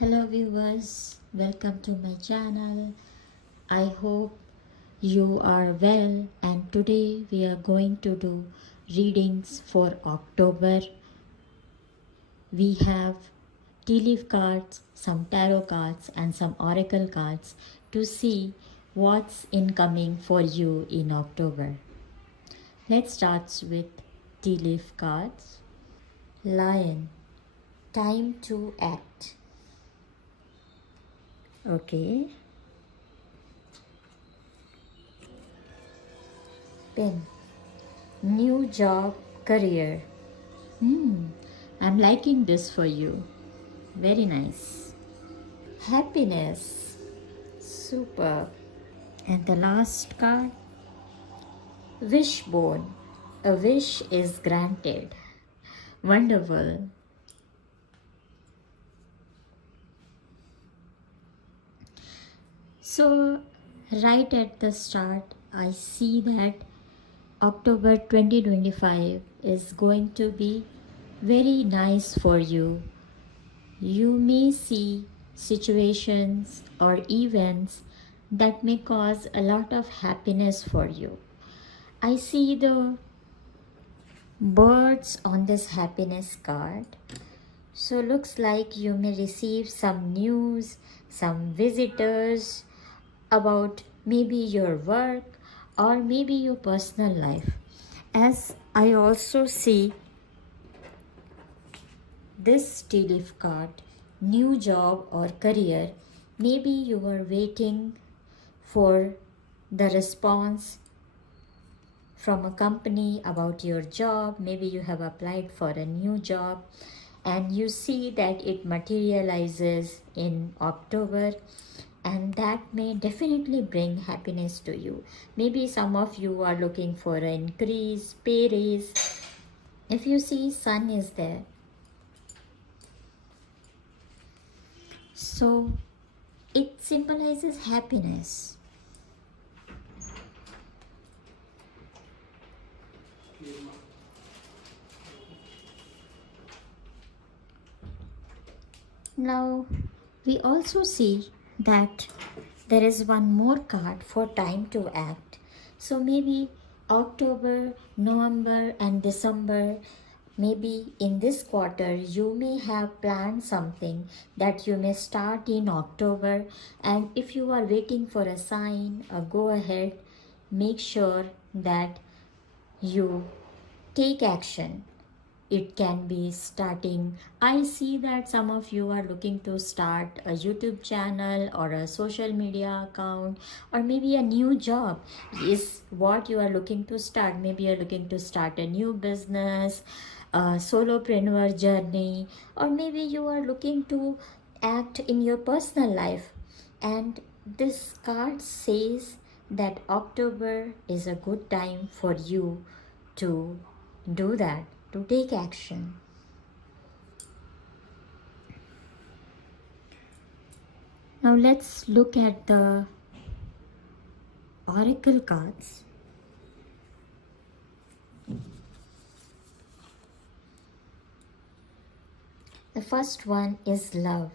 Hello viewers, welcome to my channel. I hope you are well, and today we are going to do readings for October. We have tea leaf cards, some tarot cards and some oracle cards to see what's incoming for you in October. Let's start with tea leaf cards. Lion, time to act. Okay. Pen, new job, career. I'm liking this for you. Very nice. Happiness. Super. And the last card, wishbone. A wish is granted. Wonderful. So, right at the start, I see that October 2025 is going to be very nice for you. You may see situations or events that may cause a lot of happiness for you. I see the birds on this happiness card. So looks like you may receive some news, some visitors about maybe your work or maybe your personal life. As I also see this tea leaf card, new job or career, maybe you are waiting for the response from a company about your job. Maybe you have applied for a new job and you see that it materializes in October, and that may definitely bring happiness to you. Maybe some of you are looking for an increase, pay raise. If you see sun is there, so it symbolizes happiness. Now we also see that there is one more card for time to act. So maybe October, November and December, maybe in this quarter you may have planned something that you may start in October, and if you are waiting for a sign, a go ahead, make sure that you take action. It can be starting. I see that some of you are looking to start a YouTube channel or a social media account, or maybe a new job is what you are looking to start. Maybe you're looking to start a new business, a solopreneur journey, or maybe you are looking to act in your personal life. And this card says that October is a good time for you to do that, to take action. Now let's look at the oracle cards. The first one is love.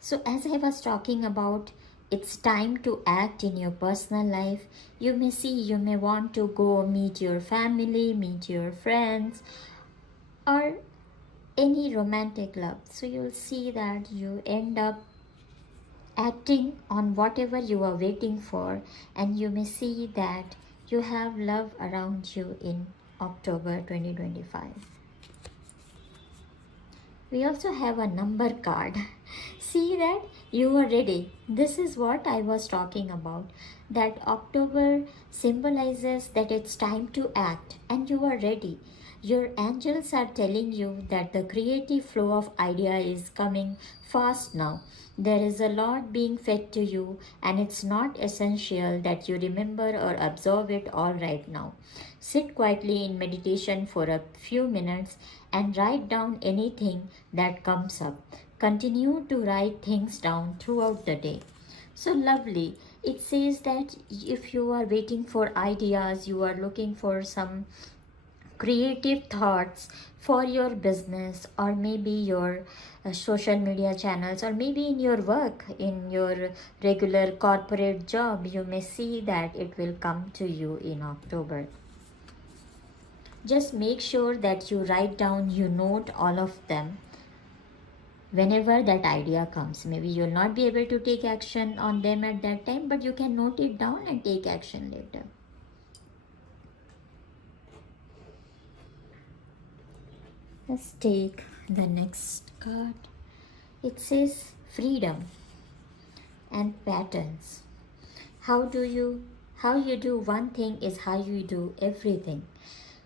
So as I was talking about, it's time to act in your personal life. You may see, you may want to go meet your family, meet your friends, or any romantic love. So you'll see that you end up acting on whatever you are waiting for, and you may see that you have love around you in October 2025. We also have a number card. See that you are ready. This is what I was talking about. That October symbolizes that it's time to act and you are ready. Your angels are telling you that the creative flow of idea is coming fast now. There is a lot being fed to you, and it's not essential that you remember or absorb it all right now. Sit quietly in meditation for a few minutes and write down anything that comes up. Continue to write things down throughout the day. So lovely. It says that if you are waiting for ideas, you are looking for some creative thoughts for your business, or maybe your social media channels, or maybe in your work, in your regular corporate job. You may see that it will come to you in October. Just make sure that you write down, you note all of them whenever that idea comes. Maybe you'll not be able to take action on them at that time, but you can note it down and take action later. Let's take the next card. It says freedom and patterns. How you do one thing is how you do everything.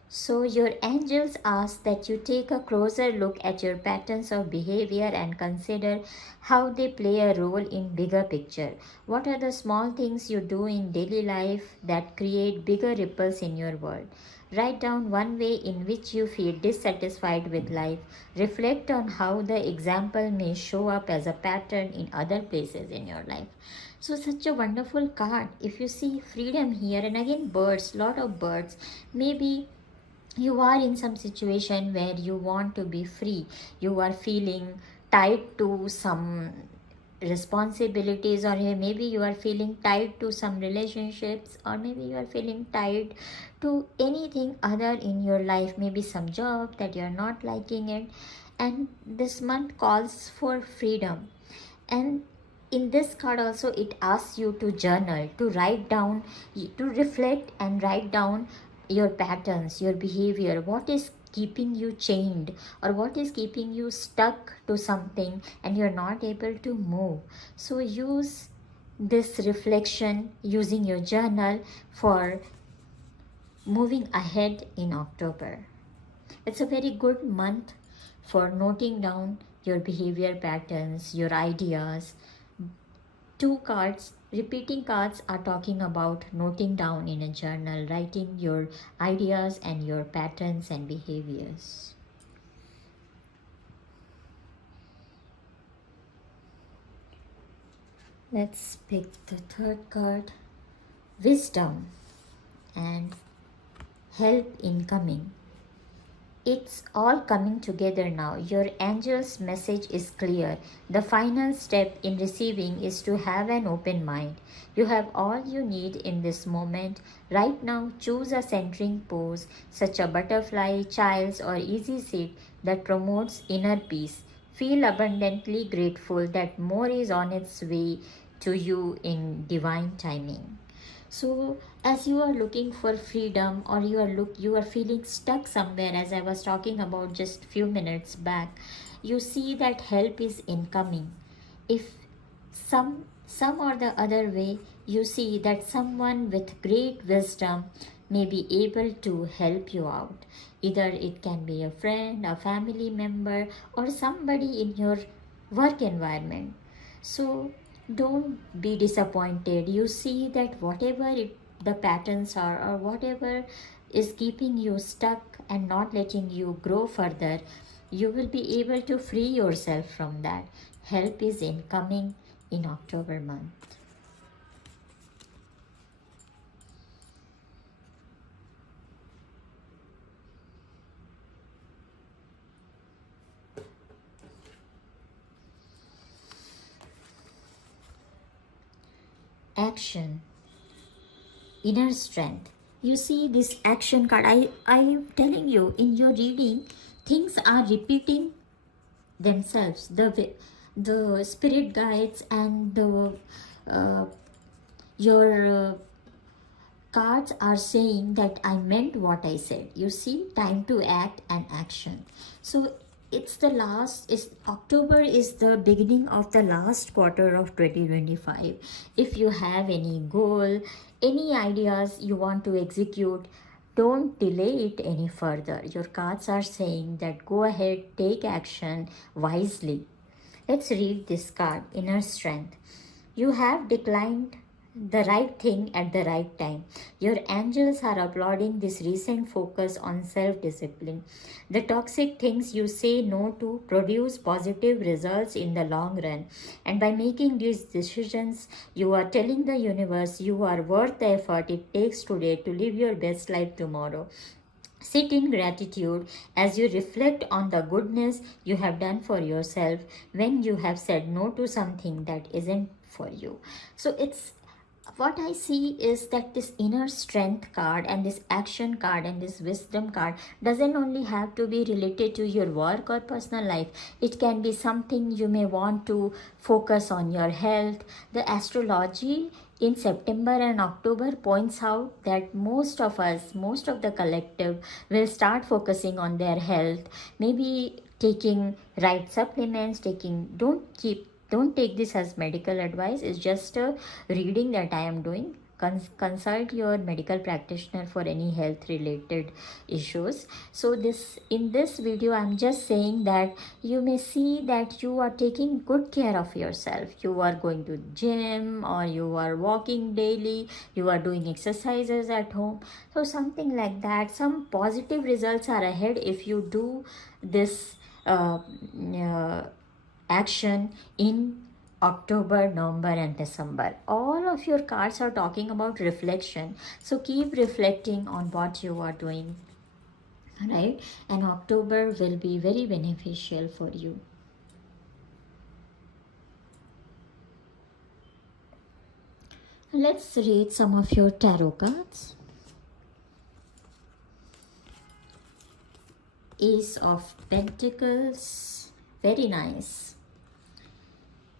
So your angels ask that you take a closer look at your patterns of behavior and consider how they play a role in bigger picture. What are the small things you do in daily life that create bigger ripples in your world? Write down one way in which you feel dissatisfied with life. Reflect on how the example may show up as a pattern in other places in your life. So such a wonderful card. If you see freedom here, and again birds, lot of birds, maybe you are in some situation where you want to be free. You are feeling tied to some responsibilities, or maybe you are feeling tied to some relationships, or maybe you are feeling tied to anything other in your life, maybe some job that you are not liking it, and this month calls for freedom. And in this card also, it asks you to journal, to write down, to reflect and write down your patterns, your behavior, what is keeping you chained, or what is keeping you stuck to something and you're not able to move. So use this reflection using your journal for moving ahead in October. It's a very good month for noting down your behavior patterns, your ideas. Two cards, repeating cards, are talking about noting down in a journal, writing your ideas and your patterns and behaviors. Let's pick the third card, wisdom and help incoming. It's all coming together now. Your angel's message is clear. The final step in receiving is to have an open mind. You have all you need in this moment. Right now, choose a centering pose, such a butterfly, child's, or easy seat that promotes inner peace. Feel abundantly grateful that more is on its way to you in divine timing. So as you are looking for freedom, or you are feeling stuck somewhere, as I was talking about just few minutes back, you see that help is incoming. If some or the other way, you see that someone with great wisdom may be able to help you out. Either it can be a friend, a family member, or somebody in your work environment. So don't be disappointed. You see that whatever the patterns are, or whatever is keeping you stuck and not letting you grow further, you will be able to free yourself from that. Help is incoming in October month. Action, inner strength. You see this action card, I am telling you, in your reading, things are repeating themselves. The spirit guides and the your cards are saying that I meant what I said. You see, time to act and action. So it's the last, is October is the beginning of the last quarter of 2025. If you have any goal, any ideas you want to execute, don't delay it any further. Your cards are saying that go ahead, take action wisely. Let's read this card, inner strength. You have declined the right thing at the right time. Your angels are applauding this recent focus on self-discipline. The toxic things you say no to produce positive results in the long run. And by making these decisions, you are telling the universe you are worth the effort it takes today to live your best life tomorrow. Sit in gratitude as you reflect on the goodness you have done for yourself when you have said no to something that isn't for you. So it's what I see is that this inner strength card and this action card and this wisdom card doesn't only have to be related to your work or personal life. It can be something you may want to focus on your health. The astrology in September and October points out that most of us, most of the collective, will start focusing on their health, maybe taking right supplements, taking, don't take this as medical advice. It's just a reading that I am doing. Consult your medical practitioner for any health related issues. So this, in this video, I'm just saying that you may see that you are taking good care of yourself. You are going to gym, or you are walking daily, you are doing exercises at home. So something like that. Some positive results are ahead if you do this action in October, November, and December. All of your cards are talking about reflection. So keep reflecting on what you are doing, right? And October will be very beneficial for you. Let's read some of your tarot cards. Ace of Pentacles, very nice.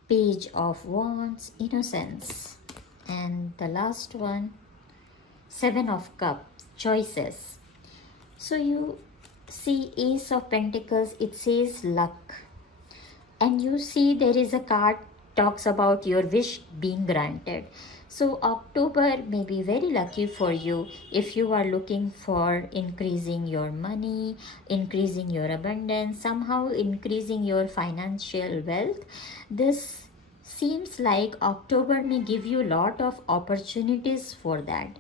Page of Wands, innocence. And the last one, Seven of Cups, choices. So you see Ace of Pentacles, it says luck. And you see there is a card talks about your wish being granted. So October may be very lucky for you if you are looking for increasing your money, increasing your abundance, somehow increasing your financial wealth. This seems like October may give you a lot of opportunities for that.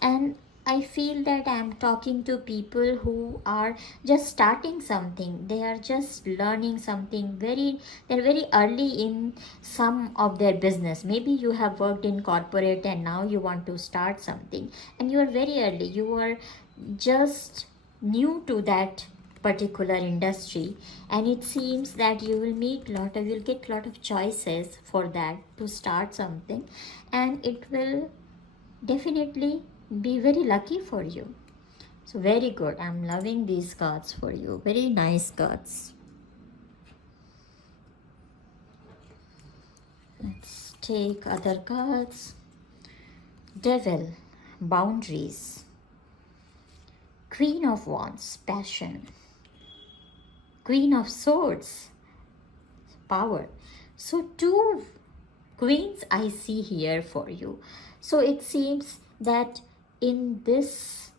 And I feel that I am talking to people who are just starting something. They are just learning something they're very early in some of their business. Maybe you have worked in corporate and now you want to start something, and you are very early. You are just new to that particular industry, and it seems that you'll get lot of choices for that to start something, and it will definitely be very lucky for you. So very good. I'm loving these cards for you. Very nice cards. Let's take other cards. Devil, boundaries. Queen of Wands, passion. Queen of Swords, power. So two queens I see here for you. So it seems that in this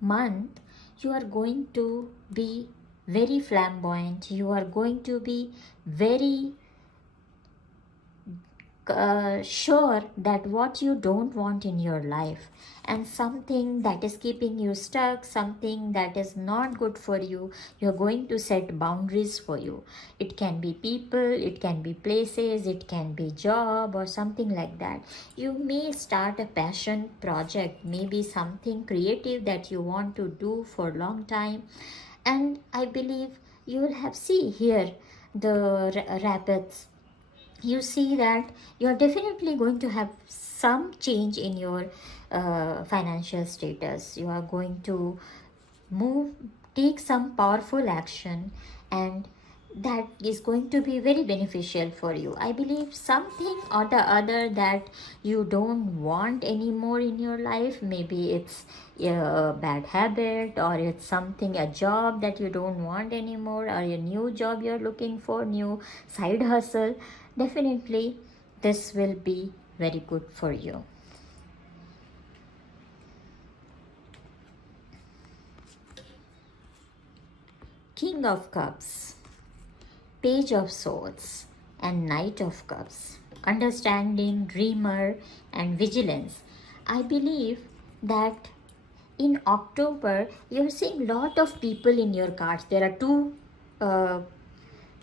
month you are going to be very flamboyant. You are going to be very sure that what you don't want in your life, and something that is keeping you stuck, something that is not good for you, you're going to set boundaries for you. It can be people, it can be places, it can be job or something like that. You may start a passion project, maybe something creative that you want to do for a long time, and I believe you will have, see here the rabbits, you see that you're definitely going to have some change in your financial status. You are going to take some powerful action, and that is going to be very beneficial for you. I believe something or the other that you don't want anymore in your life, maybe it's a bad habit, or it's something, a job that you don't want anymore, or a new job you're looking for, new side hustle. Definitely this will be very good for you. King of Cups, Page of Swords, and Knight of Cups. Understanding, dreamer, and vigilance. I believe that in October you're seeing lot of people in your cards. There are two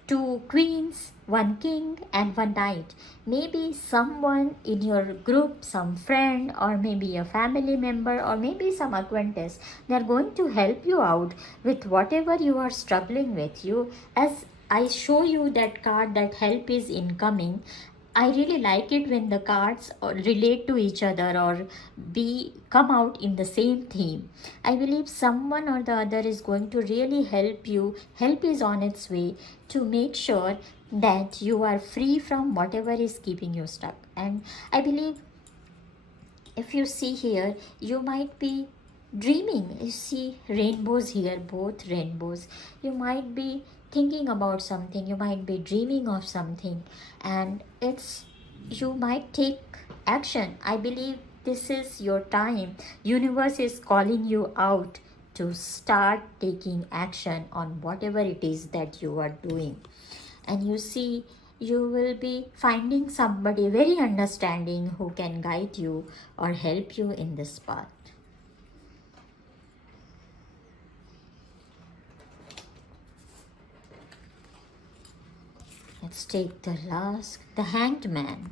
two queens, one king, and one knight. Maybe someone in your group, some friend, or maybe a family member, or maybe some acquaintance, they are going to help you out with whatever you are struggling with. You, as I show you that card, that help is incoming. I really like it when the cards relate to each other or be come out in the same theme. I believe someone or the other is going to really help you. Help is on its way to make sure that you are free from whatever is keeping you stuck. And I believe if you see here, you might be dreaming. You see rainbows here, both rainbows. You might be thinking about something, you might be dreaming of something, and it's you might take action. I believe this is your time. Universe is calling you out to start taking action on whatever it is that you are doing. And you see, you will be finding somebody very understanding who can guide you or help you in this path. Let's take the Hanged Man,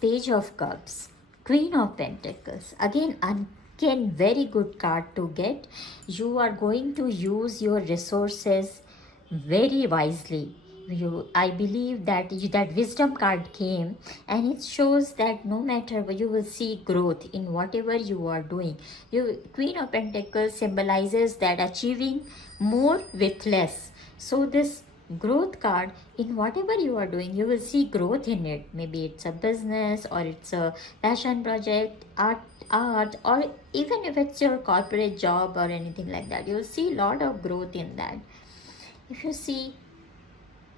Page of Cups, Queen of Pentacles. Again, very good card to get. You are going to use your resources very wisely. I believe that that wisdom card came, and it shows that no matter what, you will see growth in whatever you are doing. Queen of Pentacles symbolizes that achieving more with less. So this growth card, in whatever you are doing, you will see growth in it. Maybe it's a business, or it's a passion project, art, or even if it's your corporate job or anything like that, you will see a lot of growth in that. If you see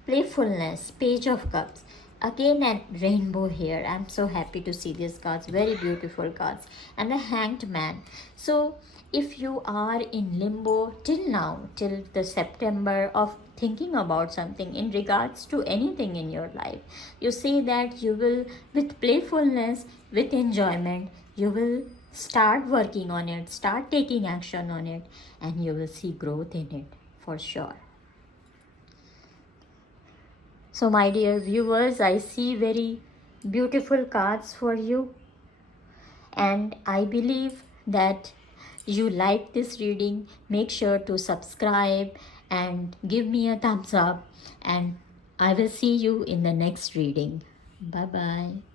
playfulness, Page of Cups, again a rainbow here. I'm so happy to see these cards, very beautiful cards. And the Hanged Man. So if you are in limbo till now, till the September, of thinking about something in regards to anything in your life, you say that you will, with playfulness, with enjoyment, you will start working on it, start taking action on it, and you will see growth in it for sure. So my dear viewers, I see very beautiful cards for you, and I believe that you like this reading. Make sure to subscribe and give me a thumbs up, and I will see you in the next reading. Bye bye.